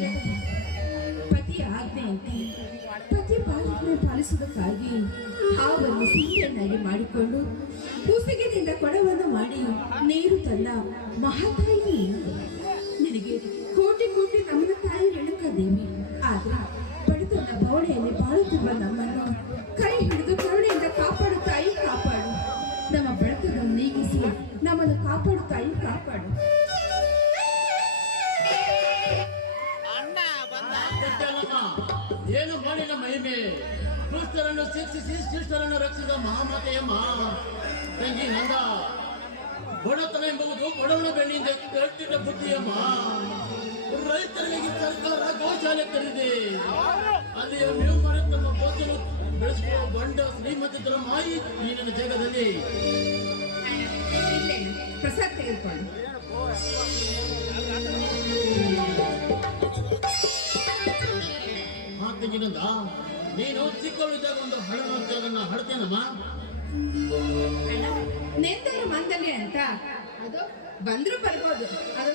ಮರ್ಯಾದೆಯಂತೆ, ಪತಿಯ ಆಜ್ಞೆಯಂತೆ ಪತಿ ಪಾಲಿಸುವುದಕ್ಕಾಗಿ ಹಾವನ್ನು ಸಿಂಹೆಯನ್ನಾಗಿ ಮಾಡಿಕೊಂಡು ಕುಸಿಗೆದಿಂದ ಕೊಡವನ್ನು ಮಾಡಿ ನೀರು ತಂದ ಮಹಾತಾಯಿ ನಿನಗೆ ಕೋಟಿ ಕೋಟಿ ನಮ್ಮನ ತಾಯಿ ರೇಣುಕಾದೇವಿ. ಆದ್ರೆ ಬಡತನ ಭವಣೆಯಲ್ಲಿ ಬಾಳುತ್ತಿರುವ ನಮ್ಮನ್ನು ಕೈ ಹಿಡಿದು ಕರುಣೆಯಿಂದ ಕಾಪಾಡು ತಾಯಿ, ಕಾಪಾಡು. ನಮ್ಮ ಬಡತನ ನೀಗಿಸಿ ನಮ್ಮನ್ನು ಕಾಪಾಡು ತಾಯಿ, ಕಾಪಾಡು. ಏನು ಮಾಡಿದ ಮಹಿಮೆ, ದುಷ್ಟರನ್ನು ಶಿಕ್ಷಿಸಿ ಶಿಷ್ಟರನ್ನು ರಕ್ಷಿಸಿದ ಮಹಾಮಾತೆಯಮ್ಮ. ತಂಗಿ ನಂದ, ಬಡತನ ಎಂಬುದು ಬಡವನ ಬೆಳ್ಳಿಯಿಂದ ಕಟ್ಟಿದ ಬುದ್ಧಿಯಮ್ಮ. ರೈತರಿಗೆ ಸರ್ಕಾರ ಗೋಶಾಲೆ ಕರೆದಿದೆ, ಅಲ್ಲಿಯ ಮೇವು ಮಾಡಿ ತಮ್ಮ ಬದುಕು ಬೆಳೆಸುವ ಬಂಡ ಶ್ರೀಮಂತರ ಮಾಯಿ ಈ ನನ್ನ ಜಗದಲ್ಲಿ. ಪ್ರಸಾದ್ ತೆಗೆದುಕೊಂಡು ತಂಗಿನಂದ, ನೀನು ಚಿಕ್ಕವಳಿದ್ದಾಗ ಒಂದು ಹಳನ ಹಳತೇನಮ್ಮ. ನೆಂದರ ಮಂದಲ್ಲಿ ಅಂತ ಅದು ಬಂದ್ರು ಬರ್ಬೋದು. ಅದು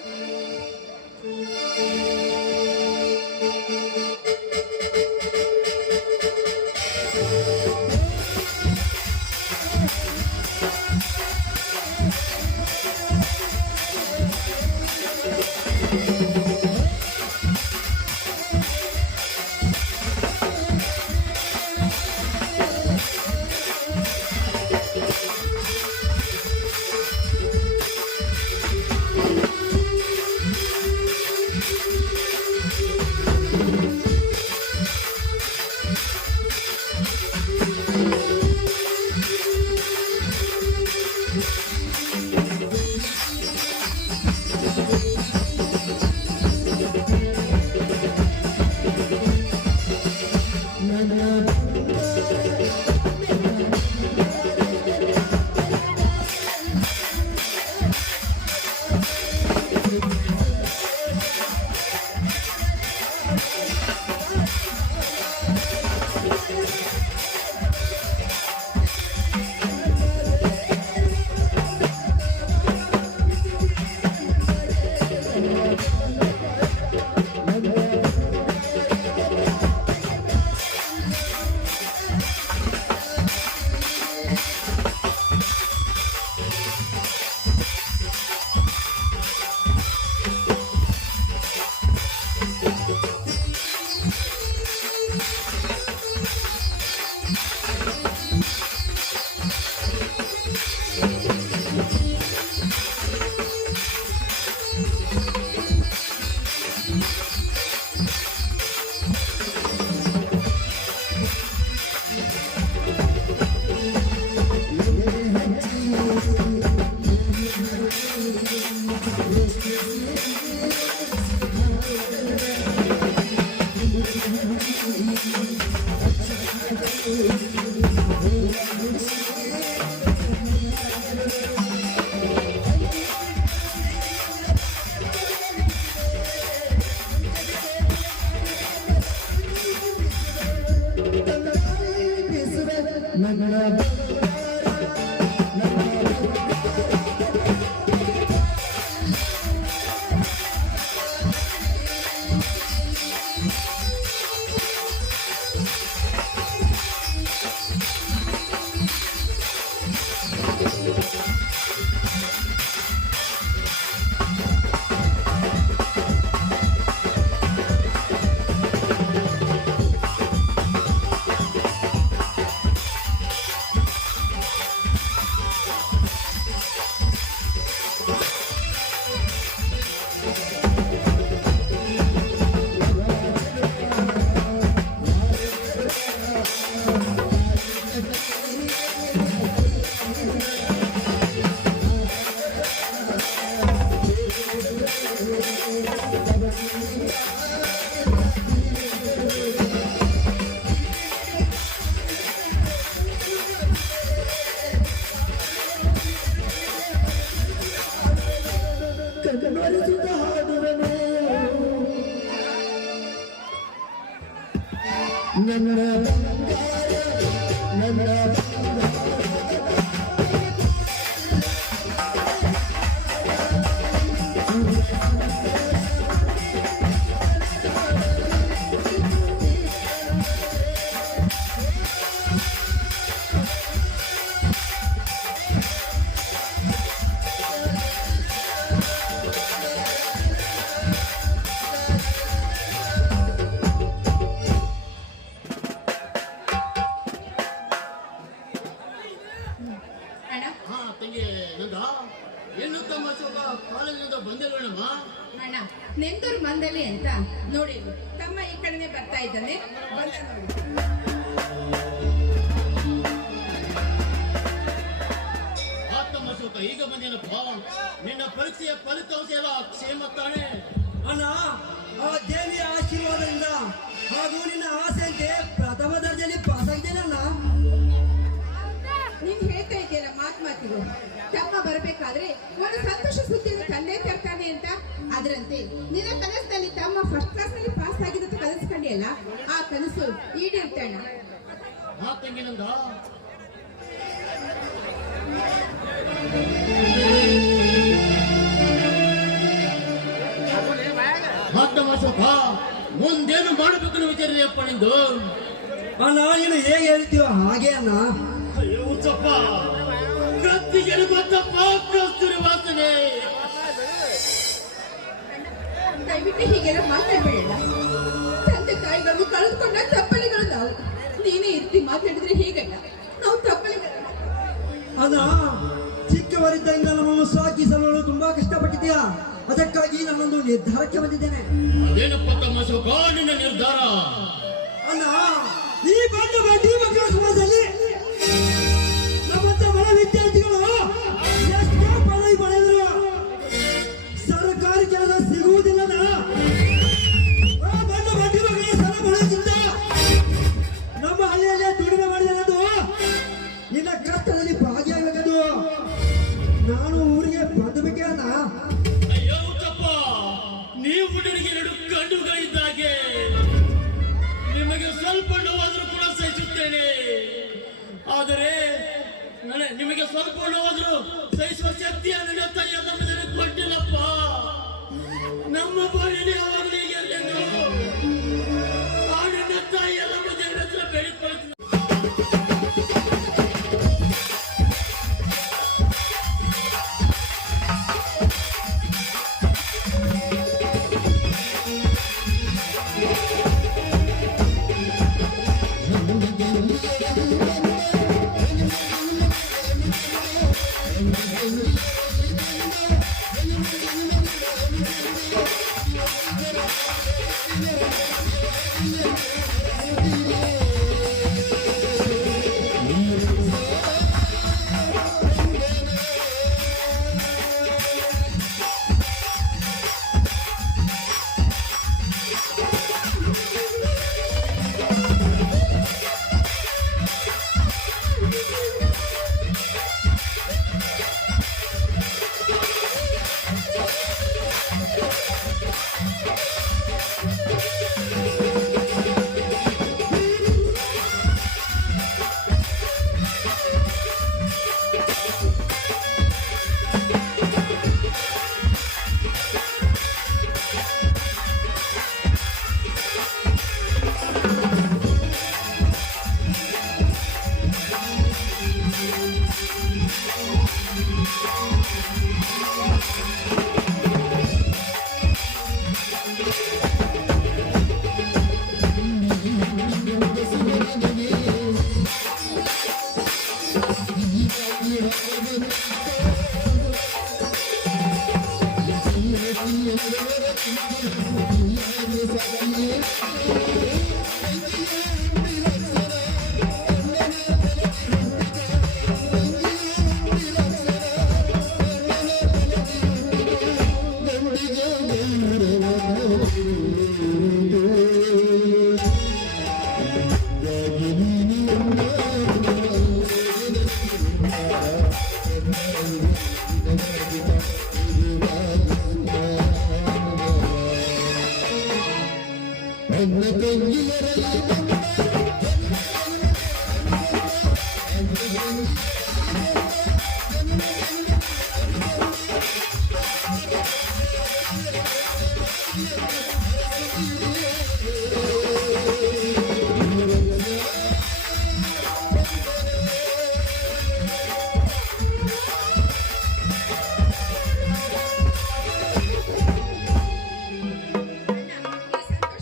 ಮಾಸೋಗ ಕಾಲೇಜಿನಿಂದ ಬಂದಿರೋಣಮ್ಮ. ಅಣ್ಣ ನೆಂದೂರು ಮಂದಲ್ಲಿ ಅಂತ ನೋಡಿ, ತಮ್ಮ ಈ ಕಡೆನೆ ಬರ್ತಾ ಇದ್ದಾನೆ, ಬಂದ ನೋಡಿ. ಆತಮ್ಮ ಅಶೋಕ ಈಗ ಬಂದೇನಪ್ಪ. ನಿನ್ನ ಪರೀಕ್ಷೆಯ ಫಲಿತಾಂಶ ಎಲ್ಲ ಕ್ಷೇಮ ತಾನೆ? ಅಣ್ಣ, ಆ ದೇವಿಯ ಆಶೀರ್ವಾದದಿಂದ ಹಾಗೂ ನಿನ್ನ ಆಸೆಯಂತೆ ಪ್ರಥಮ ದರ್ಜೆಯಲ್ಲಿ ಪಾಸ್ ಆಗಿದ್ದೇನಣ್ಣ. ನೀನ್ ಹೇಳ್ತಾ ಇದ್ದೀರ ಮಾತಿಗೂ ತಮ್ಮ ಬರಬೇಕಾದ್ರೆ ಒಂದು ಸಂತೋಷ ಸುದ್ದಿಯನ್ನು ತಂದೆ ತರ್ತಾನೆ ಅಂತ. ಅದರಂತೆ ನಿನ್ನ ಕನಸಿನಲ್ಲಿ ತಮ್ಮ ಫಸ್ಟ್ ಕ್ಲಾಸ್ ನಲ್ಲಿ ಪಾಸ್ ಆಗಿದ್ದು ಕನಸ್ಕೊಂಡಿಯಲ್ಲ, ಆ ಕನಸು ಈಡೇರ್ತಣ್ಣ. ಹಾ ತಂಗಿನಂದ, ಆತಮ್ಮ ಅಶೋಕ ಮುಂದೇನು ಮಾಡಬೇಕನ್ನೋ ವಿಚಾರ ಇದೆಯಪ್ಪ ನಿಂದು? ಅಣ್ಣ, ನೀನು ಹೇಗೆ ಹೇಳ್ತೀವ ಹಾಗೆ ಅಣ್ಣ. ಅಯ್ಯೋ ಹುಚ್ಚಪ್ಪ, ಕತ್ತಿಗೆ ಬಂತಪ್ಪ ಕಸ್ತೂರಿ ವಾಸನೆ. ದಯವಿಟ್ಟು ಹೀಗೆಲ್ಲ ಮಾತಾಡಬೇಡ. ತಂದೆ ತಾಯಿಗಳನ್ನು ಕಳೆದುಕೊಂಡ ತಪ್ಪಲಿಗಳು ನಾವು. ನೀನೇ ಇರ್ತಿ ಮಾತಾಡಿದ್ರೆ ಹೇಗಲ್ಲ, ನಾವು ತಪ್ಪಲಿಗಳು. ಅಣ್ಣ, ಚಿಕ್ಕವರಿದ್ದಂಗ ನಮ್ಮನ್ನು ಸಾಕಿ ಸಲುವಲು ತುಂಬಾ ಕಷ್ಟಪಟ್ಟಿದ್ಯಾ. ಅದಕ್ಕಾಗಿ ನಾನೊಂದು ನಿರ್ಧಾರಕ್ಕೆ ಬಂದಿದ್ದೇನೆ. ಅದೇನಪ್ಪ ತಮ್ಮ ಅಶೋಕ ನಿನ್ನ ನಿರ್ಧಾರ? ಅಣ್ಣ, ಈ ಬಡ್ಡಿ ಮಕ್ಕಳ ಸಮಾಜದಲ್ಲಿ ನಮ್ಮಂತ ಬಡ ವಿದ್ಯಾರ್ಥಿಗಳು ಎಷ್ಟೋ ಪದವಿ ಪಡೆದ್ರು ಸರ್ಕಾರಿ ಕೆಲಸ ಸಿಗುವುದಿಲ್ಲ. ಆ ಬಡ್ಡಿ ಮಕ್ಕಳ ಸಲ ಬರೋದ್ರಿಂದ ನಮ್ಮ ಹಳ್ಳಿಯಲ್ಲೇ ದುಡಿಮೆ ಮಾಡಿದನದು ನಿನ್ನ ಕಷ್ಟದಲ್ಲಿ ಭಾಗಿಯಾಗಬೇಕದು. ನಾನು ಊರಿಗೆ ಬಂದಬೇಕೆ ಅಣ್ಣ. ಅಯ್ಯೋ ಹುಚ್ಚಪ್ಪ, ನೀವು ಹುಡುಗರಿಗೆ ಎರಡು ಗಂಡುಗಳಿದ್ದಾಗೆ. ನಿಮಗೆ ಸ್ವಲ್ಪ ನೋವಾದ್ರೂ ಕೂಡ ಸಹಿಸುತ್ತೇನೆ, ಆದರೆ ನಿಮಗೆ ಸ್ವಲ್ಪ ನೋವಾದ್ರೂ ಸಹಿಸುವ ಶಕ್ತಿಯ ನನ್ನ ತಾಯಿಯ ನಮಗೆ ಕೊಟ್ಟಿಲ್ಲಪ್ಪ. ನಮ್ಮ ಬಾಳಿನ ಯಾವಾಗಲೂ ಹೀಗೆ ಆ ನನ್ನ ತಾಯಿಯ ನಮ್ಮ ದೇವರ ಹತ್ರ ಬೇಡಿಕೊಳ್ಳುತ್ತೀನಿ.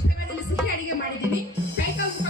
ಸಂತೋಷ ಸಿಹಿ ಅಡಿಗೆ ಮಾಡಿದ್ದೀನಿ, ಕೈ ಕಾಲು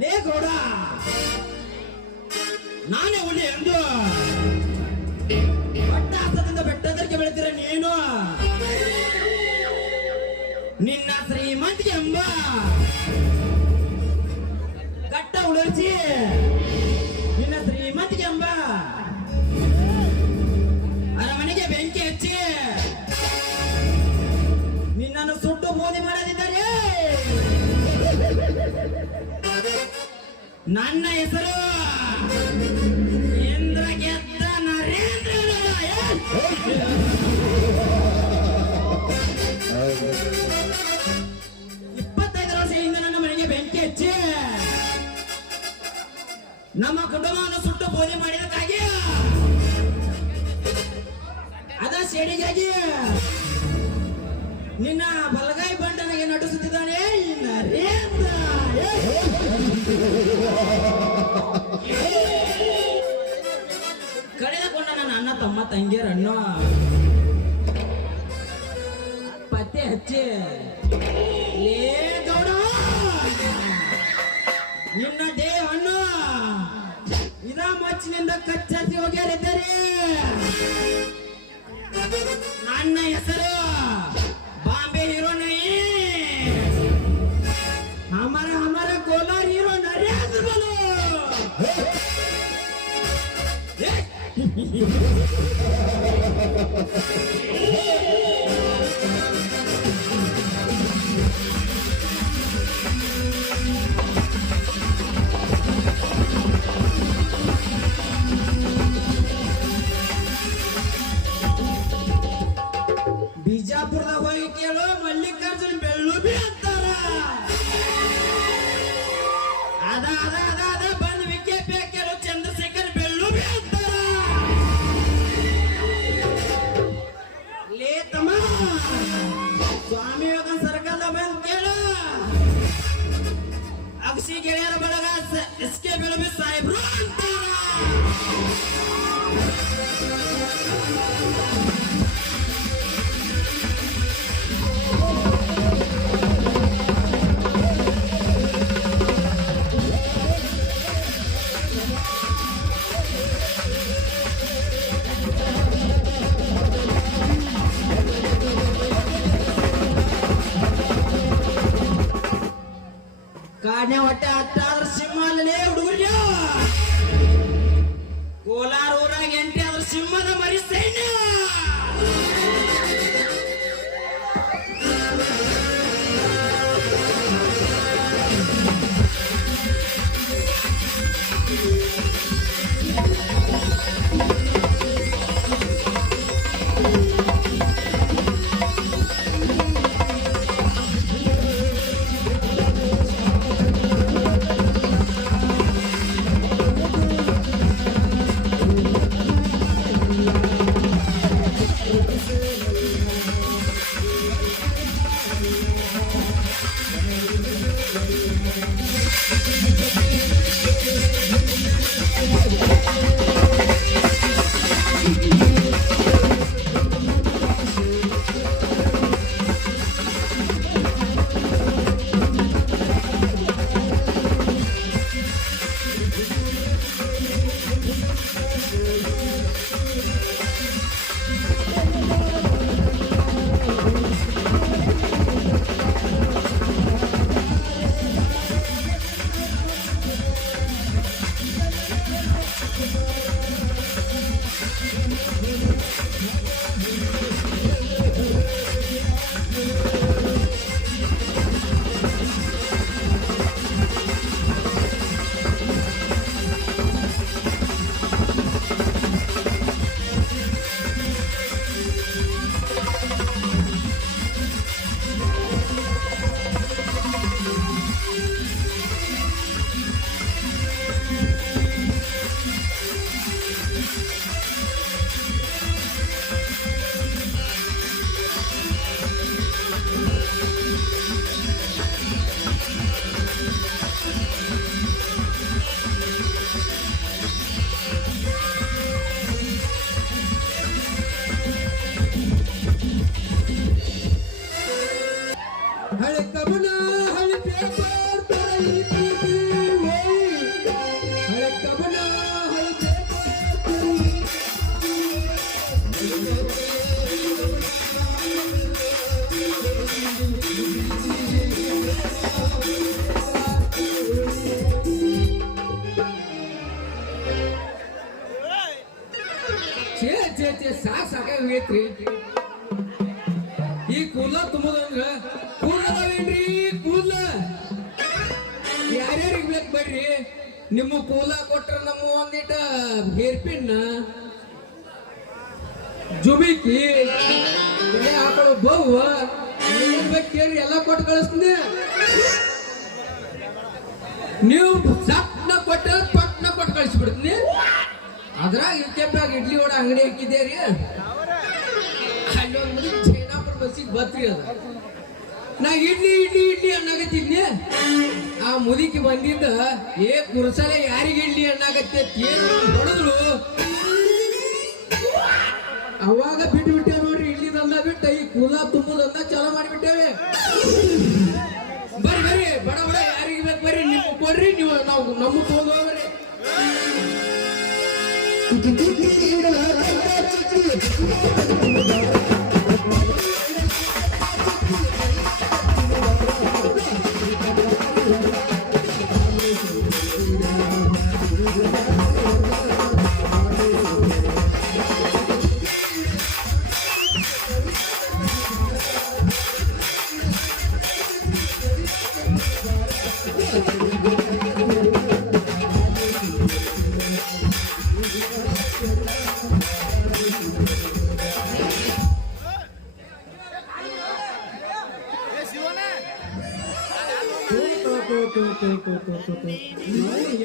ಲೇ ಗೌಡ, ನಾನೇ ಹುಲಿ ಎಂದು ಪಟ್ಟಾಸದಿಂದ ಬೆಟ್ಟದಕ್ಕೆ ಬೆಳೆದಿರ ನೀನು ನಿನ್ನ ಶ್ರೀಮಂತಿಗೆ ಎಂಬ ಕಟ್ಟ ಉಳಿಸಿ ನಿನ್ನ ಶ್ರೀಮಂತಿಗೆ ಎಂಬ ಅರಮನೆಗೆ ಬೆಂಕಿ ಹಚ್ಚಿ ನಿನ್ನನ್ನು ಸುಟ್ಟು ಮೋದಿ ಮಾಡದಿದ್ದಾರೆ. ನನ್ನ ಹೆಸರು ಇಂದ್ರ ಗೆದ್ದ ನರೇಂದ್ರ. 25 ವರ್ಷದಿಂದ ನನ್ನ ಮನೆಗೆ ಬೆಂಕಿ ಹಚ್ಚಿ ನಮ್ಮ ಕುಟುಂಬವನ್ನು ಸುಟ್ಟು ಪೂಜೆ ಮಾಡಿದಕ್ಕಾಗಿ ಅದ ಶೇಡಿಗಾಗಿ ನಿನ್ನ ಬಲಗೈ ಬಂಟನಿಗೆ ನಟಿಸುತ್ತಿದ್ದಾನೆ ಈ ನರೇಂದ್ರ. ಕಳೆದುಕೊಂಡ ನನ್ನ ಅಣ್ಣ ತಮ್ಮ ತಂಗಿಯರನ್ನು ಪತ್ತೆ ಹಚ್ಚಿ ಲೇ ಗೌಡ, ನಿನ್ನ ದೇಹವನ್ನು ಇದ ಮಚ್ಚಿನಿಂದ ಕಚ್ಚಿ ಹೋಗ್ಯಾರಿದ್ದಾರೆ. ನನ್ನ ಹೆಸರು ಬಾಂಬೆ ಹೀರೋ ನೈ, ಹಮಾರ ಕೋಲಾರ ಹೀರೋ ನರೇಂದ್ರ ಬಲು. ಬಿಜಾಪುರದ ಹೋಗಿ ಕೇಳು, ಮಲ್ಲಿಕಾರ್ಜುನ್ ಬೆಳ್ಳುಬಿ ಅಂತಾರ. ಅದ ಅದ ಅದ ಅದ ಬಂದು ವಿಕೆ ಕೇಳು, ಚಂದ್ರಶೇಖರ್ ಬೆಳ್ಳುಬಿ ಅಂತಾರ. ಲೇ ತಮ್ಮ, ಸ್ವಾಮಿ ವಿವೇಕಾನಂದ ಸರ್ಕಲ್ ಬಂದು ಕೇಳು, ಅಕ್ಷಿ ಗೆಳೆಯರ ಬಳಗ ಎಸ್ ಕೆ ಬೆಳ್ಳುಬಿ ಸಾಹೇಬ್ರು ಅಂತಾರ. ಕಾಡ್ನೆ ಹೊಟ್ಟೆ ಹತ್ತಾದ್ರ ಸಿಂಹಲೇ ಹುಡುಗರ್ಯ, ಕೋಲಾರ ಊರಾಗ ಎಂಟಿ ಆದ್ರ ಸಿಂಹದ ಮರಿ ಸೈನ್ಯ. ಹಳೆ ಕವನ ಹಳೆ ಪೇಪರ್ ತರ ಈ ಪ್ರೀತಿ ಓಯ್. ಹಳೆ ಕವನ ಹಳೆ ಪೇಪರ್ ತರ ಈ ಸಾಕಾಗಿ ಹೋಗೈತ್ರಿ. ಈ ಕೂಲ ತುಂಬದಂದ್ರ ಕೂಲವೇನ್ರಿ ಕೂಲ ಯಾರ್ಯಾರಿಗೆ ಬೇಕು ಬರ್ರಿ. ನಿಮ್ಮ ಕೂಲ ಕೊಟ್ರ ನಮ್ಮ ಒಂದಿಟ ಹೇರ್ ಪಿನ್ ಜುಬಿಕಿ ಎಳೆ ಹಾಕೊಳ್ಳೋ ಬಹು ಏನ್ ಬೇಕು ಕೇಳಿ ಎಲ್ಲ ಕೊಟ್ಟು ಕಳಿಸ್ತೀನಿ. ನೀವು ಸಟ್ನ ಕೊಟ್ಟ ಪಟ್ನ ಕೊಟ್ಟು ಕಳಿಸ್ಬಿಡ್ತೀನಿ. ಅದ್ರಾಗ ಕೆಂಪಾಗ ಇಡ್ಲಿ ವಡ ಅಂಗಡಿ ಹಾಕಿದ್ದೇರಿ. ಅಲ್ಲೊಂದು ಚೈನಾಪುರ ಬಸ್ಸಿಗೆ ಬತ್ರಿ ಅದ. ನಾ ಇಡ್ಲಿ ಇಡ್ಲಿ ಇಡ್ಲಿ ಅನ್ನಾಗತ್ತಿದ್ನಿ. ಆ ಮುದುಕಿ ಬಂದಿದ್ದ ಕುರ್ಸಲೆ ಯಾರಿಗೆ ಇಡ್ಲಿ ಅನ್ನಾಗತ್ತೆ ಏನು ಹೊಡೆದ್ರು. ಅವಾಗ ಬಿಟ್ಟು ಬಿಟ್ಟೆ ನೋಡ್ರಿ. ಇಡ್ಲಿ ದಂದ ಬಿಟ್ಟ ಈ ಕೂಲ ತುಂಬುದಂದ ಚಾಲ ಮಾಡಿಬಿಟ್ಟೇವೆ. ಬರ್ರಿ ಬರ್ರಿ ಬಡ ಬಡ ಯಾರಿಗೆ ಬೇಕು ಬರ್ರಿ. ನೀವು ಕೊಡ್ರಿ, ನೀವು ನಾವು ನಮ್ಮ ತಗೊಂಡು ಹೋಗ್ರಿ.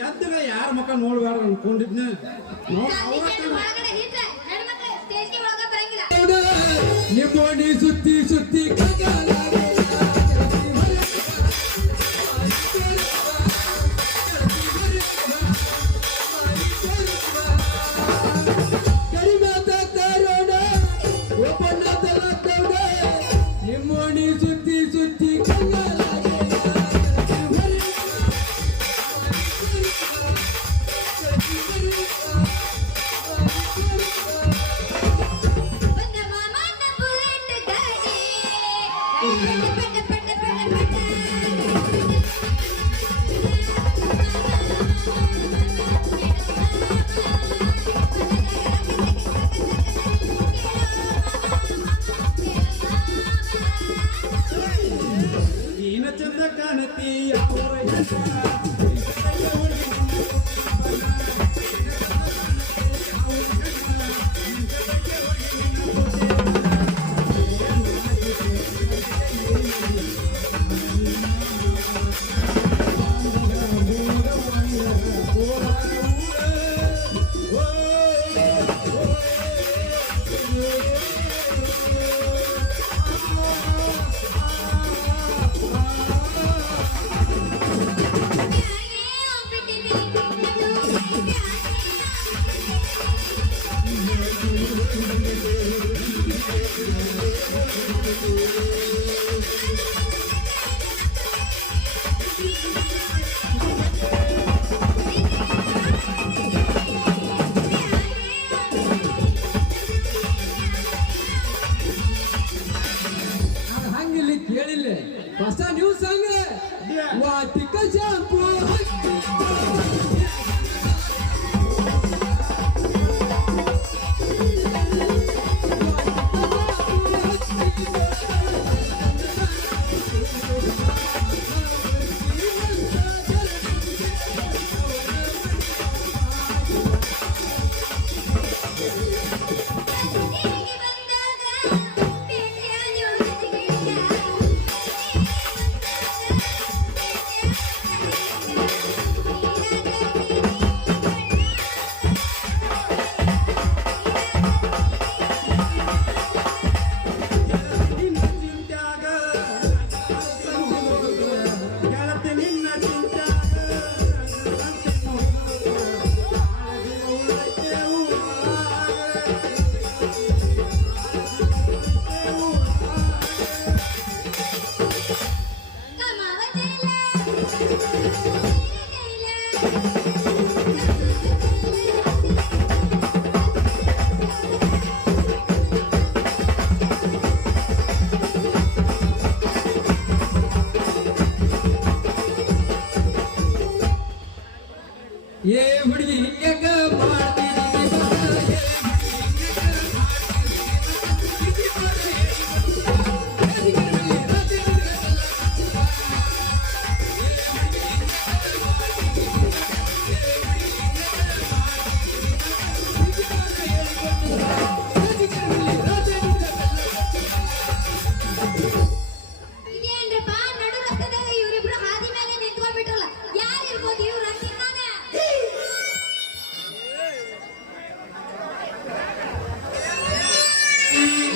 ಎದ್ದಾಗ ಯಾರ ಮಕ್ಕ ನೋಡ್ಬೇಡ ಅನ್ಕೊಂಡಿದ್ನ. ನಿಮ್ಮೋಡಿ ಸುತ್ತಿ ಸುತ್ತಿ ಕರಿಮಾತ ಕಾರೋಣ ಒಪ್ಪಂದ ನಿಮ್ಮೋಡಿ ಸುತ್ತಿ ಸುತ್ತಿ ನೀನ ಚಂದ ಕಾಣತಿ ಅವರ ಶಾಂಪು ನಿನ್ನ ಚಿಂತ್ಯಾಗ ಗೆಳತಿ ನಿನ್ನ ಚಿಂತ್ಯಾಗ ಏ ಹುಡುಗಿ ಹಿಂಗ್ಯಾಕ ಮಾಡ್ತೀನಿ ಇದೇನ್ರಿಪ್ಪ ನಡು ರಸ್ತೆದಾಗ ಇವ್ರಿಬ್ರು ಹಾದಿ ಮೇಲೆ ನಿಂತ್ಕೊಂಡ್ಬಿಟ್ರಲ್ಲ ಯಾರು ಇರ್ಬೋದು ಇವ್ರು ಅಂತೀನಿ ನಾನು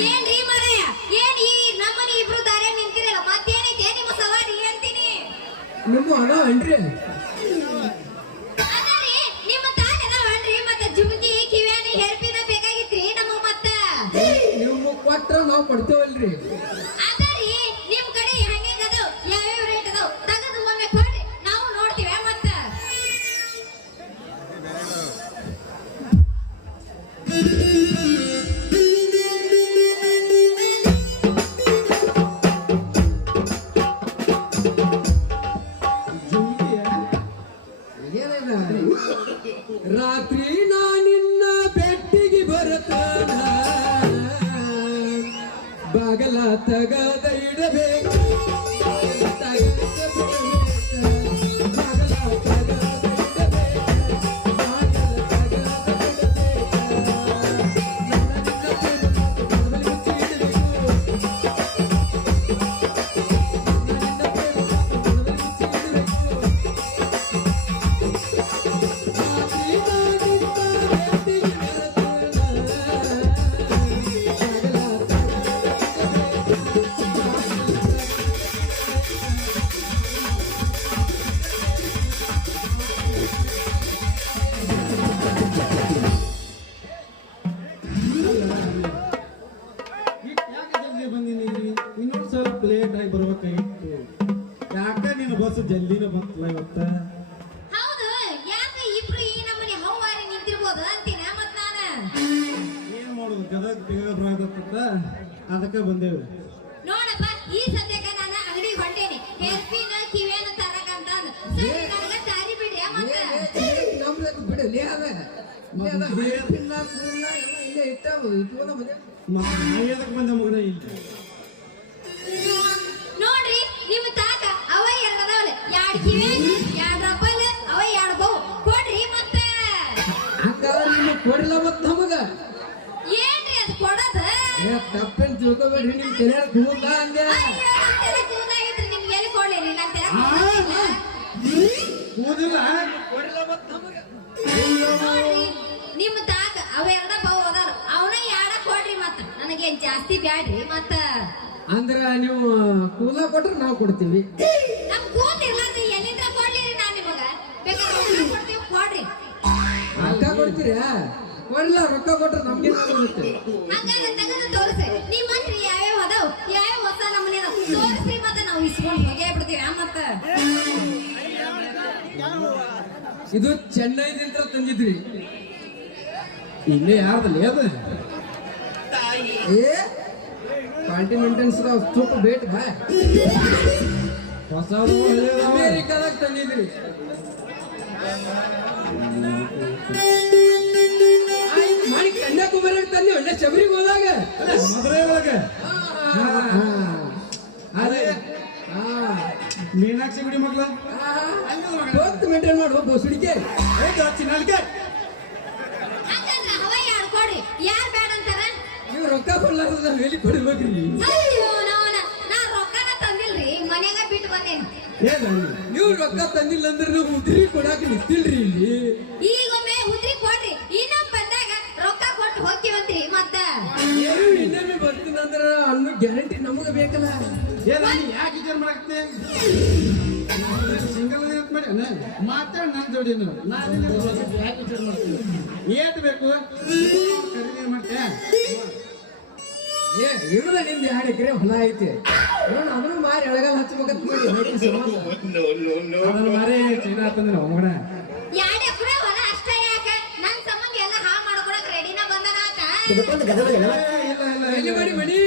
ಏನ್ರಿ ಮಾರಾಯ ಏನ್ ಈ ನಮ್ಮನಿ ಇಬ್ರು ದಾರಿ ನಿಂತಿರಲ್ಲ ಮತ್ತೇನೈತೆ ನಿಮ್ಮ ಸವಾರಿ ಅಂತೀನಿ ನಿಮ್ಮ ಅದ ಏನ್ರಿ ಅದಾರಿ ನಿಮ್ಮ ತಾನೆ ಅದಾವನ್ರಿ ಮತ್ತೆ ಜುಮ್ಕಿ ಕಿವ್ಯಾನಿ ಹೆರ್ಪಿನ ಬೇಕಾಗಿತ್ರಿ ನಮ್ಮ ಮತ್ತ ನೀವು ಕೊಟ್ರ ನಾವು ಕೊಡ್ತೇವಲ್ರಿ ಅದಾರಿ ನಿಮ್ ಕಡೆ ಹೆಂಗೆ ಅದಾವ ಯಾವ್ಯಾವ ರೇಟ್ ಅದಾವ ತಗದು ಒಮ್ಮೆ ಕೊಡ್ರಿ ನಾವು ನೋಡ್ತೀವಿ ಮತ್ತ ಏನೇನ ರಾತ್ರಿ ನಾನಿನ್ನ ಬೆಟ್ಟಿಗೆ ಬರತಾನ ಬಾಗಲ ತಗದ ಇಡಬೇಕು ಯಾಕೆ ಜಲ್ದಿ ಬಂದಿನಿ ಇನ್ನೊಂದು ಸ್ವಲ್ಪ ಲೇಟ್ ಆಗಿ ಬರ್ಬೇಕಾಗಿತ್ತು ಯಾಕೆ ನಿನ್ನ ಬಸ್ ಜಲ್ದಿನ ಬಂತಲ್ಲ ಇವತ್ತ ಹೌದು ಯಾಕೆ ಇಬ್ರು ಈ ನಮ್ಮನೆ ಹೌವಾರಿ ನಿಂತಿರ್ಬೋದು ಅಂತೀನಿ ಮತ್ ನಾನು ಏನ್ ಮಾಡೋದು ಗದಗ ತೆಗೆದ ಬರಾಕತ್ತ ಅದಕ್ಕೆ ಬಂದೇವಿ ನೋಡಪ್ಪ ಈ ಸದ್ಯಕ್ಕ ನಾನು ಅಂಗಡಿಗೆ ಹೊಂಟೇನಿ ಹೆರ್ಪಿನ ಕಿವೇನ ತರಕಂತ ಅಂದ್. ಸರಿ ನನಗ ದಾರಿ ಬಿಡ್ರಿ ಮತ್ತೆ ನಮ್ದು ಬಿಡಲಿ ಅದ ಹೇಳ್ಪಿಲ್ಲ ಕೂರ್ಲ ಎಲ್ಲ ಇಲ್ಲೇ ಇಟ್ಟಾವು ಇಟ್ಕೋದ ಮನೆ ಮತ್ತೆ ನಾ ಎದಕ್ಕೆ ಬಂದೆ ಮಗನ ಇಲ್ಲಿ ನೋಡ್ರಿ ನಿಮ್ ತಾತ ಅವ ಎರಡ್ ಅದಾವಲ್ಲ ಎರಡ್ ಕಿವಿ ಎರಡ್ ರಬ್ಬಲ್ ಅವ ಎರಡ್ ಬೌ ಕೊಡ್ರಿ ಮತ್ತೆ ಹಂಗಾದ್ರೆ ನಿಮ್ಗೆ ಕೊಡಿಲ್ಲ ಮತ್ ನಮಗ ಏನ್ರಿ ಅದು ಕೊಡೋದು ತಪ್ಪೇನ್ ತಿಳ್ಕೊಬೇಡ್ರಿ ನಿಮ್ ತಲೆ ಕೂದ ಹಂಗೆ ಅಯ್ಯೋ, ನನ್ ತಲೆ ಕೂದಾಗಿದ್ರೆ ನಿಮ್ಗೆ ಎಲ್ಲಿ ಕೊಡ್ಲಿರಿ ನನ್ ತಲೆ ಕೂದಾಗಿಲ್ಲ. ಕೂದಿಲ್ಲ ಕೊಡಿಲ್ಲ ಮತ್ ನಮಗ ನೋಡ್ರಿ ನಿಮ್ ತಾತ ಅವ ಎರಡ ಬೌ ಅದಾರ ಅವನ ಎರಡ ಕೊಡ್ರಿ ಮತ್ತ ನನಗೇನ್ ಜಾಸ್ತಿ ಬ್ಯಾಡ್ರಿ ಮತ್ತ ಅಂದ್ರ ನೀವು ಕೂಲ ಕೊಟ್ರೆ ನಾವು ಕೊಡ್ತೀವಿ ನಮ್ ಕೂದಿರ್ಲಾರ್ದ ಎಲ್ಲಿಂದ ಕೊಡ್ಲಿರಿ ನಾನ್ ನಿಮಗ ಬೇಕಾದ್ರೆ ರೊಕ್ಕ ಕೊಡ್ತೀವಿ ಕೊಡ್ರಿ ರೊಕ್ಕ ಕೊಡ್ತೀರಾ ಕೊಡ್ಲ ರೊಕ್ಕ ಕೊಟ್ರೆ ನಮ್ಗೆ ಬರುತ್ತೆ ಹಂಗಾದ್ರೆ ತೆಗೆದು ತೋರಿಸ್ರಿ ನಿಮ್ ಹತ್ರ ಯಾವ್ಯಾವ ಅದಾವ ಯಾವ್ಯಾವ ಹೊಸ ನಮೂನೆ ಅದಾವ ತೋರಿಸ್ರಿ ಮತ್ತೆ ನಾವು ಇಸ್ಕೊಂಡ್ ಹೋಗೇ ಬಿಡ್ತೀವಿ ಮತ್ತ ಇದು ಚೆನ್ನೈದಿಂದ ತಂದಿದ್ರಿ ಇಲ್ಲೇ ಯಾರ್ದಲ್ಲಿ ಅದು ಏ ಕಾಂಟಿನೆಂಟಲ್ಸ್ ಸ್ವಲ್ಪ ಬೇಟ್ ಬಾ ಹೊಸದು ಅಮೇರಿಕಾದಾಗ ತಂದಿದ್ರಿ ಮಾಡಿ ಕನ್ಯಾಕುಮಾರಿ ತಂದಿ ಒಳ್ಳೆ ಶಬರಿಗೆ ಹೋದಾಗ ಮದುವೆ ಒಳಗೆ ಅದೇ ಮೀನಾಕ್ಷಿ ಬಿಡಿ ಮಕ್ಳ ಹೊತ್ತು ಮೇಂಟೈನ್ ಮಾಡುವ ಬೋಸುಡಿಕೆ ಚಿನ್ನಲ್ಕೆ ಹಂಗಂದ್ರ ಹವಾಯಿ ಆಡ್ಕೊಡಿ ಯಾರ್ ಬೇಡ ಅಂತಾರ ನೀವು ರೊಕ್ಕ ಕೊಡ್ಲಾರ್ದ ನಾವು ಹೇಳಿ ಕೊಡ್ಬೇಕ್ರಿ ಅಯ್ಯೋ ನಾ ರೊಕ್ಕನ ತಂದಿಲ್ರಿ ಮನ್ಯಾಗ ಬಿಟ್ಟು ಬಂದೇನಿ ಏನ ನೀವು ರೊಕ್ಕ ತಂದಿಲ್ಲ ಅಂದ್ರೆ ನಾವು ಉದ್ರಿ ಕೊಡಾಕ ನಿಂತಿಲ್ರಿ ಇಲ್ಲಿ ಈಗೊಮ್ಮೆ ಉದ್ರಿ ಕೊಡ್ರಿ ಇನ್ನೊಮ್ಮೆ ಬಂದಾಗ ರೊಕ್ಕ ಕೊಟ್ಟು ಹೋಗ್ತೀವಂತ್ರಿ ಮತ್ತ ಏನು ಇನ್ನೊಮ್ಮೆ ಬರ್ತೀನಂದ್ರ ಅನ್ನೋ ಗ್ಯಾರಂಟಿ ನಮಗೆ ಬೇಕಲ್ಲ ಏನ ಯಾಕೆ ವಿಚಾರ ಮಾಡಾಕ್ತೆ ಸಿಂಗಲ್ ಅಂತ ಮಾಡಿ ಮಾತಾಡ ನನ್ನ ಜೋಡಿ ನಾನು ಯಾಕೆ ವಿಚಾರ ಮಾಡ್ತೀನಿ ಏಟ್ ಬೇಕು ಖರೀದಿ ಮಾಡ್ತೆ ಏ ಇವ್ರದ ನಿಮ್ದು 2 ಎಕರೆ ಹೊಲ ಐತಿ ನೋಡ್ ಅದನ್ನು ಮಾರಿ ಎಳಗಾಲ ಹಚ್ಚಬೇಕಂತ ಮಾಡಿ ಅದನ್ನ ಮಾರಿ ಚೀನಾ ಅಂತಂದ್ರೆ ಹೋಗೋಣ 2 ಎಕರೆ ಹೊಲ ಅಷ್ಟೇ ಯಾಕ ನನ್ ಸಂಬಂಧ ಎಲ್ಲ ಹಾಳು ಮಾಡ್ಕೊಳಕ್ ರೆಡಿನ ಬಂದನ ಆತ ಇಲ್ಲ ಇಲ್ಲ ಎಲ್ಲಿ ಮಾಡಿ ಮಣಿ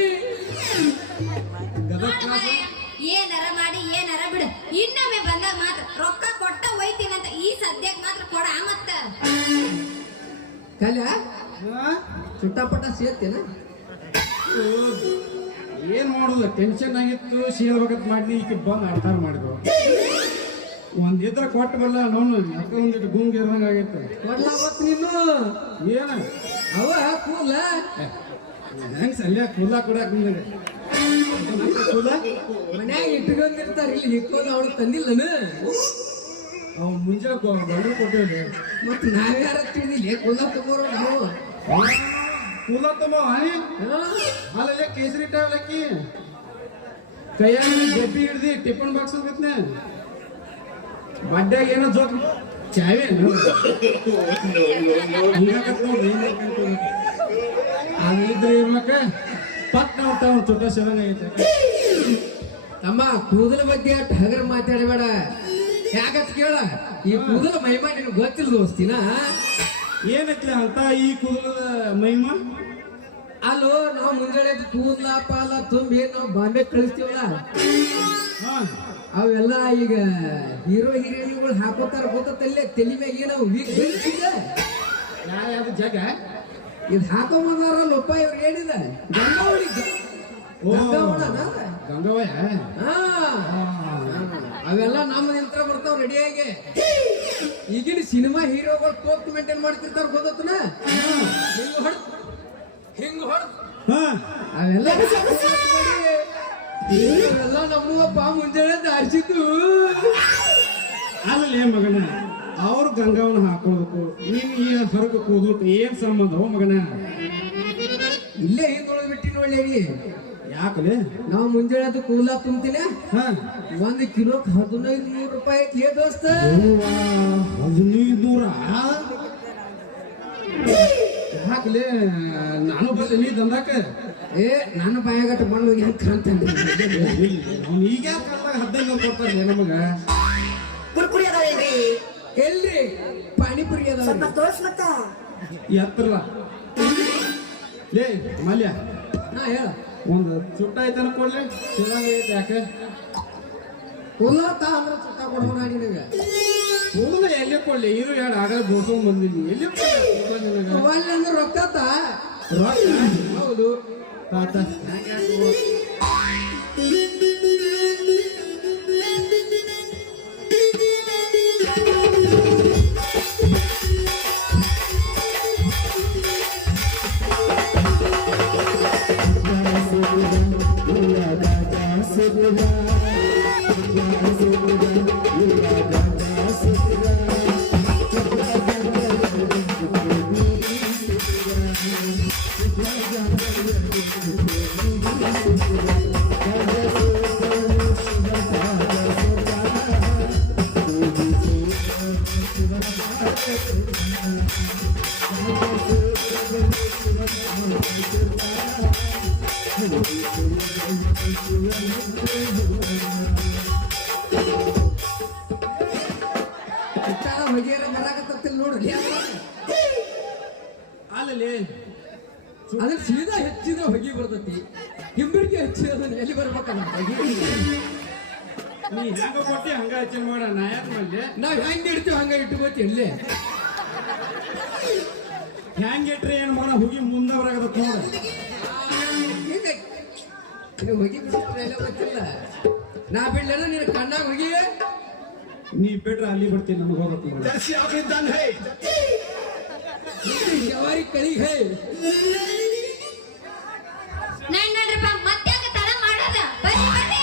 ಏನಾರ ಮಾಡಿ ಏನಾರ ಬಿಡು ಇನ್ನೊಮ್ಮೆ ಬಂದಾಗ ಮಾತ್ರ ರೊಕ್ಕ ಕೊಟ್ಟ ಒಯ್ತೀನಂತ ಈ ಸದ್ಯಕ್ ಮಾತ್ರ ಕೊಡ ಮತ್ತ ಕಲ್ಯ ಚುಟ್ಟಾಪಟ್ಟ ಸೇರ್ತೇನ ಏನ್ ಮಾಡೋದು ಟೆನ್ಷನ್ ಆಗಿತ್ತು ಸೀಳ್ಬೇಕಂತ ಮಾಡಿ ಈಕೆ ಬಂದು ಅರ್ಥಾರ ಮಾಡಿದ್ರು ಒಂದಿದ್ರ ಕೊಟ್ಟು ಬರಲ್ಲ ನೋನು ಯಾಕ ಒಂದಿಟ್ಟು ಗುಂಗ್ ಇರಂಗ ಆಗೈತೆ ಕೊಡ್ಲಾವತ್ ನೀನು ಏನ ಅವ ಕೂಲ ಹೆಂಗ್ ಸಲ್ಯ ಕೂಲ ಕೊಡಾಕ ಬಂದಿದೆ ಕೂಲ ಮನ್ಯಾಗ ಇಟ್ಕೊಂಡಿರ್ತಾರ ಇಲ್ಲಿ ಹಿಕ್ಕೋದು ಅವಳು ತಂದಿಲ್ಲನ ಅವ್ನು ಮುಂಜಾನೆ ಗಂಡು ಕೊಟ್ಟಿದ್ದೆ ಮತ್ ನಾವ್ಯಾರ ತಿಳಿದಿಲ್ಲ ಕೂಲ ತಗೋರು ನಾವು ಕೂಲ ತಮ್ಮ ಅಲ್ಲಲ್ಲೇ ಕೇಸರಿ ಟಾವ್ಲಕ್ಕಿ ಕೈಯಾಗ ಡಬ್ಬಿ ಹಿಡ್ದಿ ಟಿಫನ್ ಬಾಕ್ಸ್ ಹೋಗತ್ನೆ ಬಡ್ಡ್ಯಾಗ ಏನೋ ಜೋಕ್ ಚಾವೆ ಅಲ್ಲಿದ್ರೆ ಇರ್ಬೇಕ ಪಟ್ ನಾವು ಚೊಟ್ಟ ಶರಂಗ ಐತೆ ತಮ್ಮ ಕೂದಲ ಬಗ್ಗೆ ಅಟ್ ಹಗರ ಮಾತಾಡಬೇಡ ಯಾಕತ್ ಕೇಳ ಈ ಕೂದಲ ಮಹಿಮಾ ನಿನಗೆ ಗೊತ್ತಿಲ್ಲ ದೋಸ್ತಿನ ಏನೈತ್ಲೆ ಅಂತ ಈ ಕೂದಲದ ಮಹಿಮಾ ಅಲ್ಲೋ ನಾವು ಮುಂಜಾನೆ ಕೂದಲ ಪಾಲ ತುಂಬಿ ನಾವು ಬಾಂಬೆ ಕಳಿಸ್ತೀವಲ್ಲ ಹಾ ಅವೆಲ್ಲ ಈಗ ಹೀರೋ ಹೀರೋಯಿನ್ಗಳು ಹಾಕೋತಾರ ಗೊತ್ತಲ್ಲೇ ತಲೆ ಮ್ಯಾಗ ಏನೋ ವೀಕ್ ಈಗ ಯಾವ್ದು ಜಾಗ ಇದು ಹಾಕೊಂಬಂದಾರಲ್ಲಪ್ಪ ಇವ್ರು ಏನಿದ ಗಂಗಾವಳಿ ಗಂಗವ್ವ ಅವೆಲ್ಲ ನಮ್ಮ ನಿಂತ್ರ ಬರ್ತಾವ ರೆಡಿಯಾಗಿ ಈಗಿನ ಸಿನಿಮಾ ಹೀರೋಗಳು ತೋಪ್ ಮೇಂಟೈನ್ ಮಾಡ್ತಿರ್ತಾರ ಗೊತ್ತನ ಹಿಂಗ ಹೊಡ್ ಹಾ ಅವೆಲ್ಲ ಇವೆಲ್ಲ ನಮ್ಮಪ್ಪ ಮುಂಜಾನೆ ದಾರಿಸಿದ್ದು ಅಲ್ಲೇ ಮಗನ ಅವ್ರು ಗಂಗಾವನ್ನ ಹಾಕೋಬೇಕು ನೀನ್ ಈ ಹೊರಗೆ ಕೂದಲು ಏನ್ ಸಂಬಂಧ ಮಗನ ಇಲ್ಲೇ ಹಿಂದೊಳಗ್ ಬಿಟ್ಟಿ ನೋಡ್ಲೇವಿ ಯಾಕಲೆ ನಾವು ಮುಂಜಾನೆ ಕೂದಲ ತುಂಬ್ತೀನಿ ಹಾ 1 ಕಿಲೋಕ್ 1500 ರೂಪಾಯಿ ಐತಿ ದೋಸ್ತ 1500 ಯಾಕಲೆ ನಾನು ಬರ್ಲಿ ನೀ ದಂದಾಕ ಏ ನನ್ನ ಬಾಯಾಗಟ್ಟ ಬಂದು ಹೆಂಗ್ ಕಾಣ್ತಾನೆ ಅವ್ನು ಈಗ 15 ಕೊಡ್ತಾರೆ ನಮಗ ಕುರ್ಕುರಿ ಅದಾವೇನ್ರಿ ಎಲ್ರಿ ಪಾನಿಪುರಿ ಅದಾವ ಸ್ವಲ್ಪ ತೋರ್ಸ್ ಮತ್ತ ಎತ್ತಲ್ಲ ಲೇ ಮಲ್ಯ ಹಾ ಹೇಳ ಒಂದು ಚುಟ್ಟ ಐತನ ಕೊಡ್ಲಿ ಚೆನ್ನಾಗಿ ಐತೆ ಯಾಕೆ ಉಲ್ಲತ್ತ ಅಂದ್ರೆ ಸುತ್ತ ಕೊಡ್ಬೋಣ ನಿನಗ ಕೂದಲು ಎಲ್ಲಿ ಕೊಡ್ಲಿ ಇದು ಎರಡು ಆಗಲೇ ಬೋಸ್ಕೊಂಡ್ ಬಂದಿನಿ ಎಲ್ಲಿ ಮೊಬೈಲ್ ಅಂದ್ರೆ ರೊಕ್ಕತ್ತ ರೊಕ್ಕ ಹೌದು ತಾತ ಬಗೆಯರ ಬರಾಕತ್ತಿಲ್ಲ ನೋಡ್ರಿ ಅಲ್ಲಿ ಅದ್ರ ಸೀದಾ ಹೆಚ್ಚಿದ್ರೆ ಹೊಗಿ ಬರ್ತೈತಿ ಹಿಂಬರಿಗೆ ಹೆಚ್ಚಿದ್ರೆ ಎಲ್ಲಿ ಬರ್ಬೇಕಲ್ಲ ಹೊಗಿ ನೀ ಹೆಂಗ ಕೊಟ್ಟಿ ಹಂಗ ಹಚ್ಚನ್ ಮಾಡ ನಾ ಯಾಕೆ ಮಾಡ್ಲಿ ನಾವ್ ಹೆಂಗ್ ಇಡ್ತೀವಿ ಹಂಗ ಇಟ್ಕೋತಿ ಎಲ್ಲಿ ಹೆಂಗ್ ಇಟ್ರಿ ಏನ್ ಮಾಡ ಹೋಗಿ ಮುಂದವರಾಗದ ನೋಡ ನೀನು ಹೋಗಿ ಬಿಡ್ತಿಲ್ಲ ಗೊತ್ತಿಲ್ಲ ನಾ ಬಿಡ್ಲೇನ ನೀನು ಕಣ್ಣಾಗ ಹೋಗಿ ನೀ ಬಿಟ್ರೆ ಅಲ್ಲಿ ಬರ್ತೀನಿ ನಮ್ಗೆ ಹೋಗಕ್ ಮಾಡ ಜವಾರಿ ಕಳಿಗ್ ಹೇ ನಡ್ರಪ್ಪ ಮತ್ತ್ಯಾಕ ತಡ ಮಾಡೋದ ಬರ್ರಿ ಬರ್ರಿ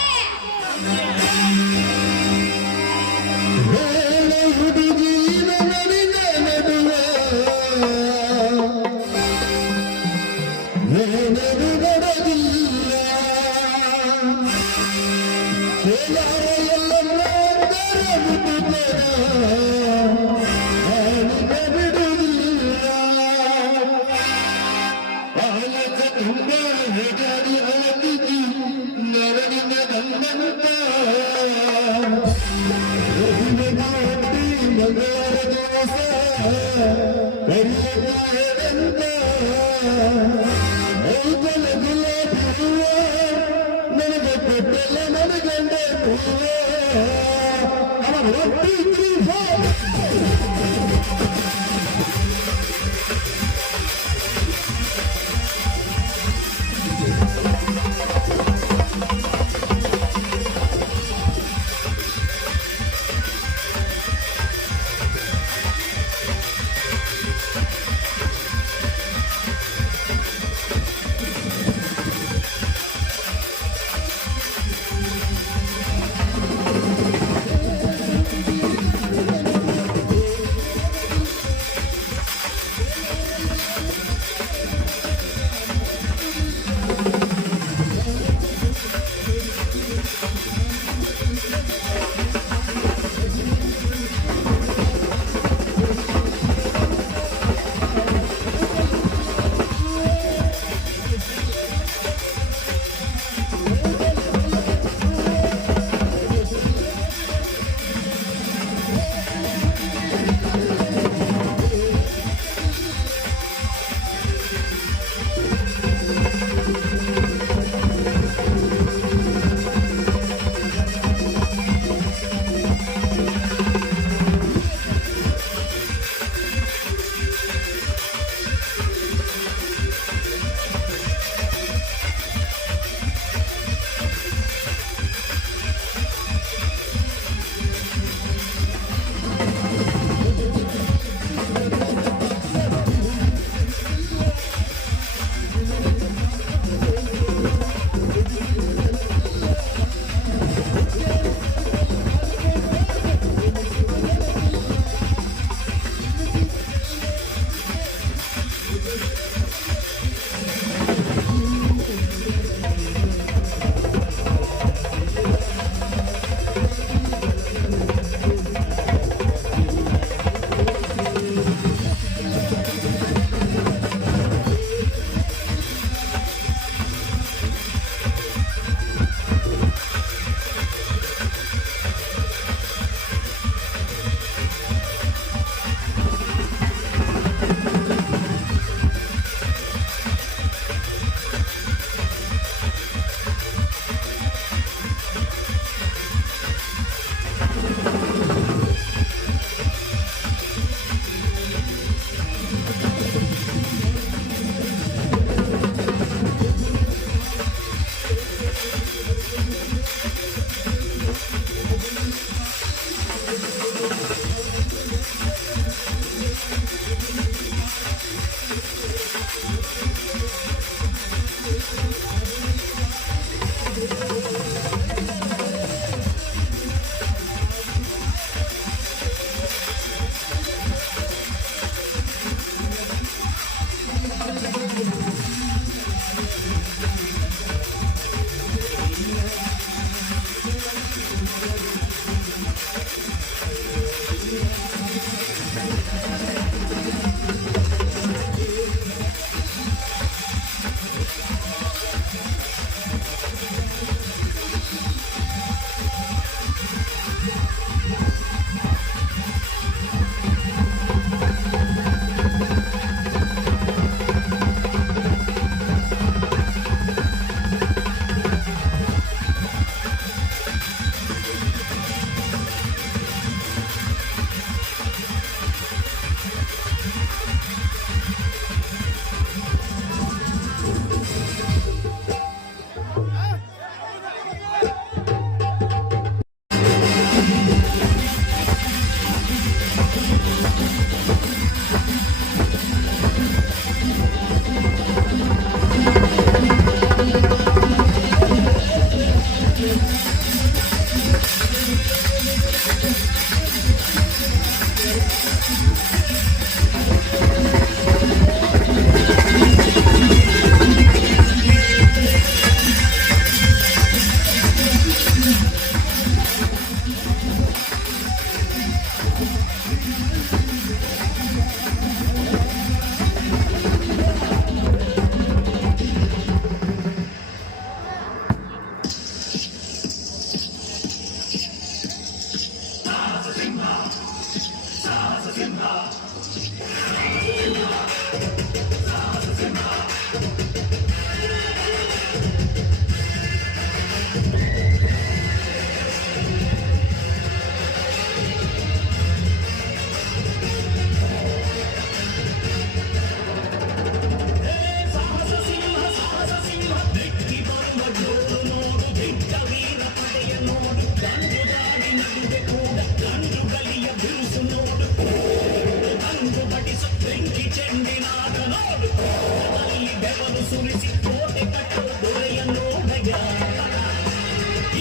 ಸುರಿಸಿ ಕೋಟೆ ಕಟ್ಟೋ ದೊರೆಯನ್ನೋಡಯ್ಯ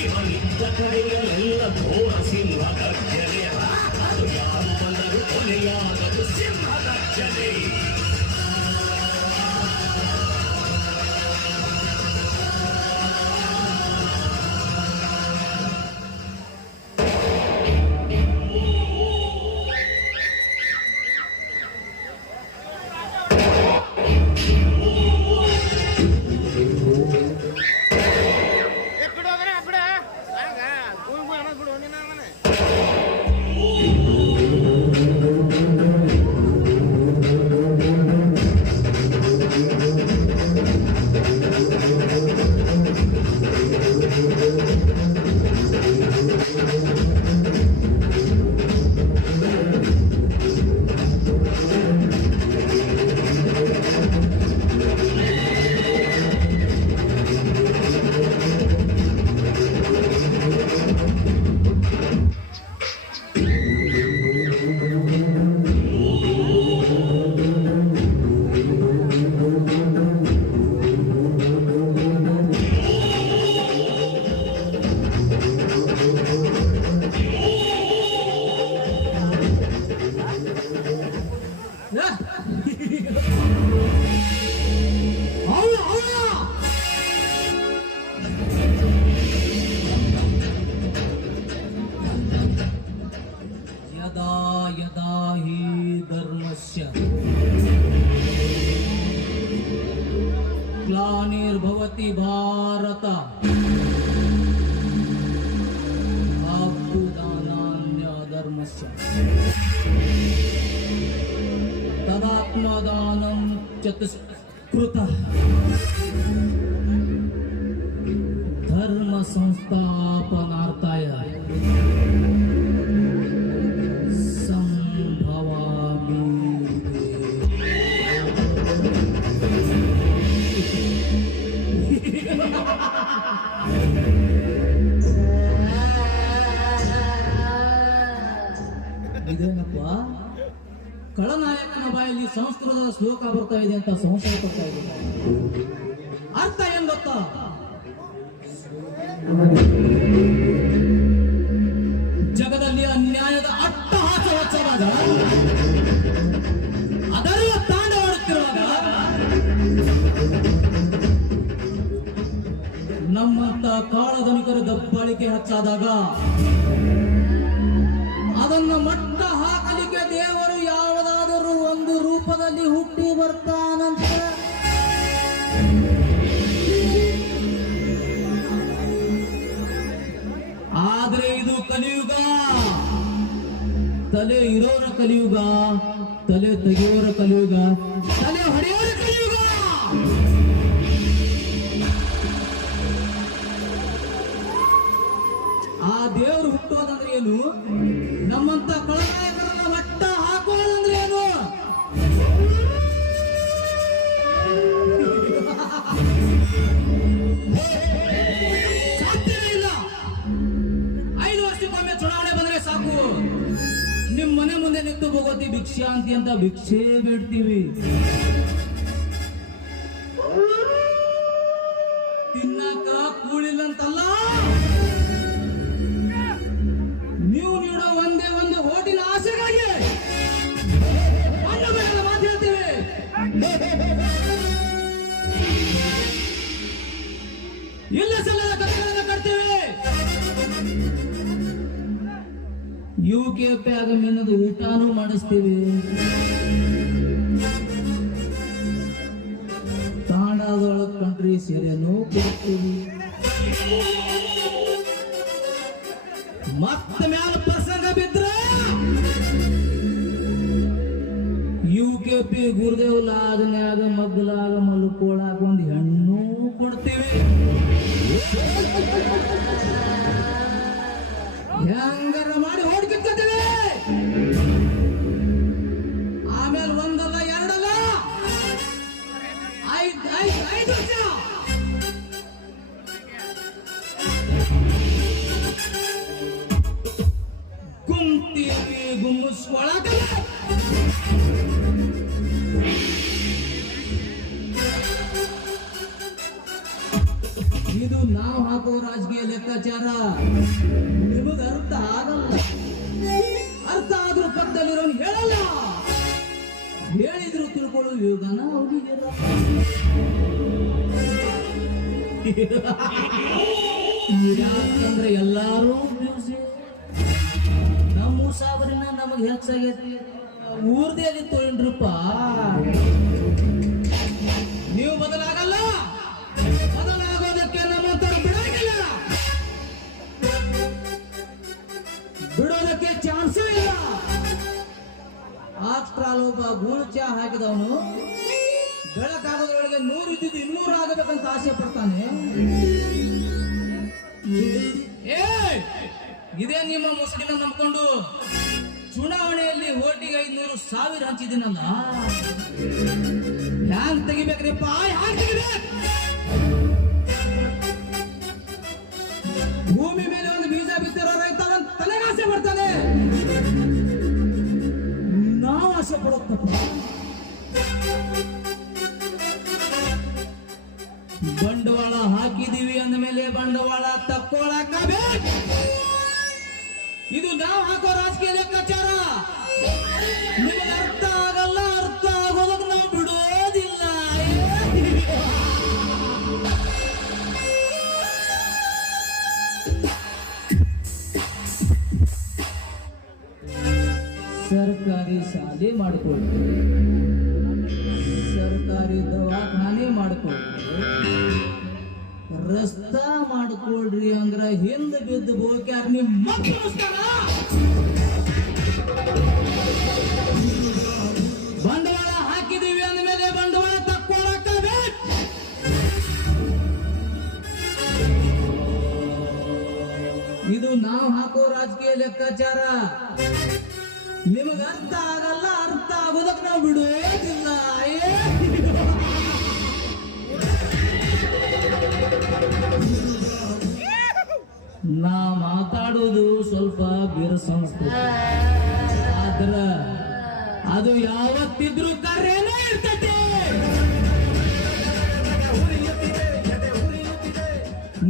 ಇವನಿದ್ದ ಕಡೆಯಲ್ಲೆಲ್ಲ ಘೋರ ಸಿಂಹ ಗರ್ಜನೆ ಅದು ಯಾರು ಬಂದರೂ ಕೊನೆಯಾಗದು ಸಿಂಹ ಗರ್ಜನೆ ಯದಾ ಯದಾ ಹಿ ಧರ್ಮಸ್ಯ ಗ್ಲಾನಿರ್ಭವತಿ ಭಾರತ ಅಭ್ಯುದಾನಾನ್ಯ ಧರ್ಮಸ್ಯ ತದಾತ್ಮದಾನಂ ಚತುಷ್ಕೃತಃ ಧರ್ಮ ಸಂಸ್ಥಾಪನಾರ್ಥಾಯ ಸಂಭವಾಮಿ. ಇದೇನಪ್ಪ ಖಳನಾಯಕನ ಬಾಯಲ್ಲಿ ಸಂಸ್ಕೃತದ ಶ್ಲೋಕ ಬರ್ತಾ ಇದೆ ಅಂತ ಸಂಶಯ ಪಡ್ತಾ ಇದೆ. ಅರ್ಥ ಏನ್ ಗೊತ್ತಾ? ಜಗದಲ್ಲಿ ಅನ್ಯಾಯದ ಅಟ್ಟಹಾಸ ಹೆಚ್ಚಾದಾಗ, ಅದರ ತಾಂಡವಾಡುತ್ತಿರುವಾಗ ನಮ್ಮಂತ ಕಾಳಧನಿಕರ ದಬ್ಬಾಳಿಕೆ ಹೆಚ್ಚಾದಾಗ ಅದನ್ನ ಮಟ್ಟ ಹಾಕಲಿಕ್ಕೆ ದೇವರು ಯಾವುದಾದರೂ ಒಂದು ರೂಪದಲ್ಲಿ ಹುಟ್ಟಿ ಬರ್ತಾನಂತ. ಆದ್ರೆ ಇದು ಕಲಿಯುಗ. ತಲೆ ಇರೋರ ಕಲಿಯುಗ, ತಲೆ ತೆಗೆಯೋರ ಕಲಿಯುಗ, ತಲೆ ಹೊಡೆಯೋರ ಕಲಿಯುಗ. ಆ ದೇವರು ಹುಟ್ಟೋದಂದ್ರೆ ಏನು? ನಮ್ಮಂತ ಕಳನಾಯಕರನ್ನ ಮಟ್ಟ ಹಾಕೋದಂದ್ರೆ ಏನು? ಸಾಧ್ಯವೇ ಇಲ್ಲ. 5 ವರ್ಷಕ್ಕೊಮ್ಮೆ ಚುನಾವಣೆ ಬಂದ್ರೆ ಸಾಕು, ನಿಮ್ ಮನೆ ಮುಂದೆ ನಿಂತು ಭಗವತಿ ಭಿಕ್ಷಾಂತಿ ಅಂತ ಭಿಕ್ಷೆ ಬಿಡ್ತೀವಿ. ತಿನ್ನಕ ಕೂಳಿಲ್ಲಂತಲ್ಲ, ನೀವು ನೀಡೋ ಒಂದೇ ಒಂದು ಹೋಟಿನ ಆಸೆಗಾಗಿ ಮಾತು ಹೇಳ್ತೀವಿ. ಇಲ್ಲ ಸಲ್ಲದ ಕಥೆಗಳನ್ನು ಕಟ್ತೀವಿ. UKP ಆಗ ಮಿನ್ನದು ಊಟನೂ ಮಾಡಿಸ್ತೀವಿ. ತಾಂಡದೊಳಗೆ ಕಂಟ್ರಿ ಸೇರೆನೂ ಕೊಡ್ತೀವಿ. ಮತ್ತೆ ಮ್ಯಾಲ ಪ್ರಸಂಗ ಬಿದ್ರೆ UKP ಗುರುದೇವ್ ಲಾಜನ್ಯಾಗ ಮಗ್ಲಾಗ ಮಲ್ಕೋಳಾಗ ಒಂದು ಹೆಣ್ಣು ಕೊಡ್ತೀವಿ. ಹೆಂಗಾರ ಮಾಡಿ ಹೊಡ್ಕಿತ್ಕೊತೀವಿ. ಆಮೇಲೆ ಒಂದಲ್ಲ ಎರಡಲ್ಲ 5 ವರ್ಷ ಗುಮ್ತೀವಿ. ಗುಮ್ಮಿಸ್ಕೊಳಕಲ್ಲ, ಇದು ನಾವು ಹಾಕೋ ರಾಜಕೀಯ ಲೆಕ್ಕಾಚಾರ ನಿಮಗ ಅರ್ಥ ಆಗಲ್ಲ. ಅರ್ಥ ಆದ್ರೂ ಪಕ್ಕದಲ್ಲಿರೋನು ಹೇಳಲ್ಲ, ಹೇಳಿದ್ರು ತಿಳ್ಕೊಳ್ಳೋ ಯೋಗನ ಅವ್ರಿಗೆ ಯಾಕಂದ್ರೆ ಎಲ್ಲಾರು ನಮ್ಮ ಸಾಗರಿನ ನಮಗ್ ಹೆಚ್ಚಾಗೈತಿ, ಊರ್ದೇ ಅಲ್ಲಿ ತೊಗೊಂಡ್ರಪ್ಪ. ನೀವು ಬದಲಾಗಲ್ಲ, ಬದಲಾಗೋದಕ್ಕೆ ನಮ್ಮಂತರ ಬಿಡೋದಿಲ್ಲ, ಬಿಡೋದಕ್ಕೆ ಚಾನ್ಸೇ ಇಲ್ಲ. ಆಫ್ಟರ್ ಒಬ್ಬ ಗೂಳು ಚಾ ಹಾಕಿದವನು ಬೆಳಕಾಗೋದ್ರೊಳಗೆ 100 ಇದ್ದಿದ್ದು 200 ಆಗಬೇಕಂತ ಆಸೆ ಪಡ್ತಾನೆ. ಇದೇ ನಿಮ್ಮ ಮುಸುಕಿನ ನಂಬ್ಕೊಂಡು ಚುನಾವಣೆಯಲ್ಲಿ ಓಟಿಗೆ 500,000 ಹಂಚಿದ್ದೀನಲ್ಲ, ಹ್ಯಾಂಗ್ ತೆಗಿಬೇಕ್ರಿಪ್ಪ, ಹ್ಯಾಂಗ್ ತೆಗಿಬೇಕು? ಭೂಮಿ ಮೇಲೆ ಒಂದು ಬೀಜ ಬಿತ್ತಿರೋ ರೈತ ತಲೆಗೆ ಆಸೆ ಪಡ್ತಾನೆ, ನಾವು ಆಸೆ ಪಡೋದಪ್ಪ. ಬಂಡವಾಳ ಹಾಕಿದೀವಿ ಅಂದ ಮೇಲೆ ಬಂಡವಾಳ ತಕ್ಕೊಳಕಬೇಕು. ಇದು ನಾವು ಹಾಕೋ ರಾಜಕೀಯ ಲೆಕ್ಕಾಚಾರ ನಿಮಗೆ ಅರ್ಥ ಆಗಲ್ಲ, ಅರ್ಥ ಆಗೋದಕ್ಕೆ ನಾವು ಬಿಡೋದಿಲ್ಲ. ಸರ್ಕಾರಿ ಶಾಲೆ ಮಾಡಿಕೊಳ್ರಿ, ಸರ್ಕಾರಿ ದವಾಖಾನೆ ಮಾಡಿಕೊಳ್ರಿ, ರಸ್ತಾ ಮಾಡಿಕೊಳ್ರಿ ಅಂದ್ರ ಹಿಂದ ಬಿದ್ದು ಬೋಕ್ಯಾರ ನಿಮ್ಮ ಮಕ್ಕಳು. ಬಂಡವಾಳ ಹಾಕಿದೀವಿ ಅಂದ್ಮೇಲೆ ಬಂಡವಾಳ ತಕ್ಕೊಳಕಬೇಕು. ಇದು ನಾವು ಹಾಕೋ ರಾಜಕೀಯ ಲೆಕ್ಕಾಚಾರ ನಿಮಗ ಅರ್ಥ ಆಗಲ್ಲ, ಅರ್ಥ ಆಗೋದಕ್ಕೆ ನಾವು ಬಿಡೋದಿಲ್ಲ. ನಾ ಮಾತಾಡೋದು ಸ್ವಲ್ಪ ಬಿರುಸಂಸ್ಕೃತಿ, ಆದ್ರ ಅದು ಯಾವತ್ತಿದ್ರು ಕರೆನೇ ಇರ್ತದೆ.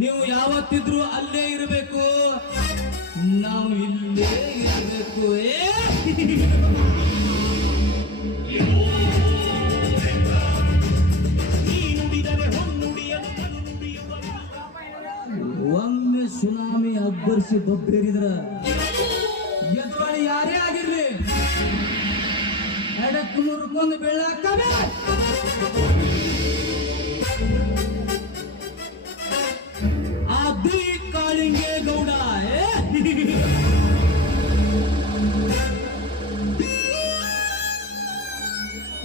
ನೀವು ಯಾವತ್ತಿದ್ರು ಅಲ್ಲೇ ಇರಬೇಕು, ನಾವು ಇಲ್ಲೇ ಇರಬೇಕು. ಒಮ್ಮೆ ಸುನಾಮಿ ಅಬ್ಬರಿಸಿ ಬಬ್ಬೇರಿದ್ರ ಎದುರಾಳಿ ಯಾರೇ ಆಗಿರ್ಲಿ ಎಡಕ್ಕೆ ಮುರ್ಕೊಂಡು ಬೀಳಾಕವೆ. ಅದು ಕಾಳಿಂಗೆ ಗೌಡ.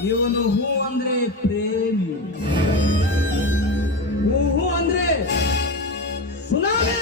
ಇವನು ಹೂ ಅಂದ್ರೆ ಪ್ರೇಮಿ, ಹೂ ಅಂದ್ರೆ ಸುನಾಮಿ.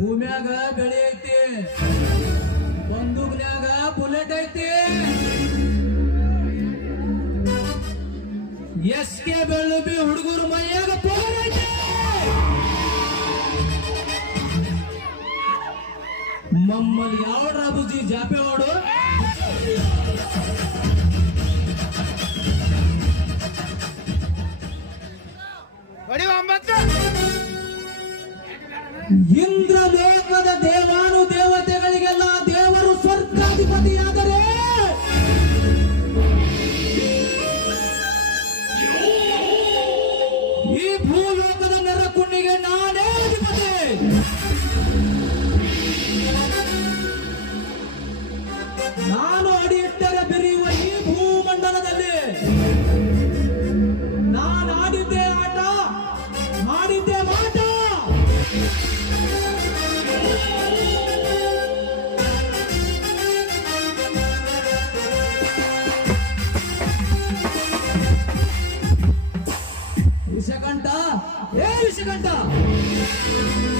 ಭೂಮ್ಯಾಗ ಬೆಳೆ ಐತಿ, ಬಂದೂಕ್ನ್ಯಾಗ ಬುಲೆಟ್ ಐತಿ, ಎಸ್ಕೆ ಬೆಳ್ಳುಬಿ ಹುಡುಗರು ಮೈಯಾಗ ಪೋರ್ ಐತಿ. ಮಮ್ಮಲ್ಲಿ ಯಾವ ರಾಬುಜಿ ಜಾಪೆ ಓಡು. ಇಂದ್ರ ಲೋಕದ ದೇವಾನು ದೇವತೆಗಳಿಗೆಲ್ಲ ದೇವರು ಸ್ವರ್ಗಾಧಿಪತಿಯಾದರೆ ಈ ಭೂಲೋಕದ ನೆರಕುಂಡಿಗೆ ನಾನೇ ಅಧಿಪತಿ. ನಾನು ಅಡಿ ಇಟ್ಟರೆ ಬೆರೆಯುವ ಈ ಭೂಮಂಡಲದಲ್ಲಿ ನಾನು ಆಡಿದ್ದೆ ಆಟ, ಮಾಡಿದ್ದೆ ಮಾಟ. ಆ